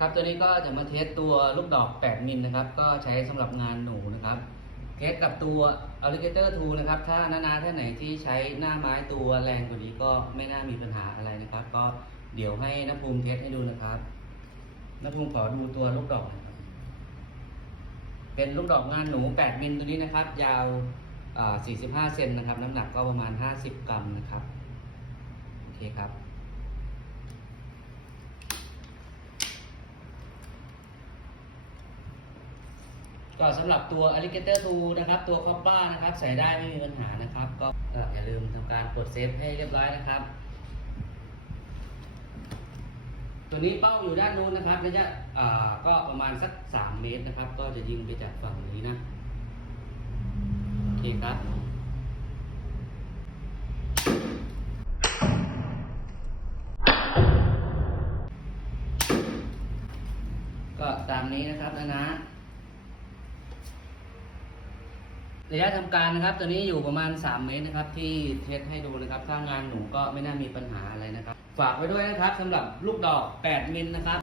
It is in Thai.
ครับตัวนี้ก็จะมาเทสตัวลูกดอก 8 มิลนะครับ ก็ใช้สำหรับงานหนูนะครับ เทสกับตัว Alligator 2นะครับ ถ้านานๆท่านไหนที่ใช้หน้าไม้ตัวแรงกว่านี้ก็ไม่น่ามีปัญหาอะไรนะครับ ก็เดี๋ยวให้นภูมิเทสให้ดูนะครับนภูมิขอดูตัวลูกดอกนะครับ เป็นลูกดอกงานหนู 8 มิลตัวนี้นะครับ ยาว 45 เซนนะครับ น้ำหนักก็ประมาณ 50 กรัมนะครับ โอเคครับ ก็สำหรับตัว Alligator 2นะครับ ตัว c o p p a นะครับ ใส่ได้ไม่มีปัญหานะครับ ก็อย่าลืมทำการกดเซฟให้เรียบร้อยนะครับ ตัวนี้เป้าอยู่ด้านนู้นนะครับระยะก็ประมาณสัก 3 เมตรนะครับ ก็จะยิงไปจากฝั่งนี้นะ โอเคครับก็ตามนี้นะครับนะนะ ระยะทำการนะครับ ตัวนี้อยู่ประมาณ 3 เมตรนะครับ ที่เทสให้ดูนะครับถ้างานหนูก็ไม่น่ามีปัญหาอะไรนะครับ ฝากไว้ด้วยนะครับสำหรับลูกดอก 8 มิลนะครับ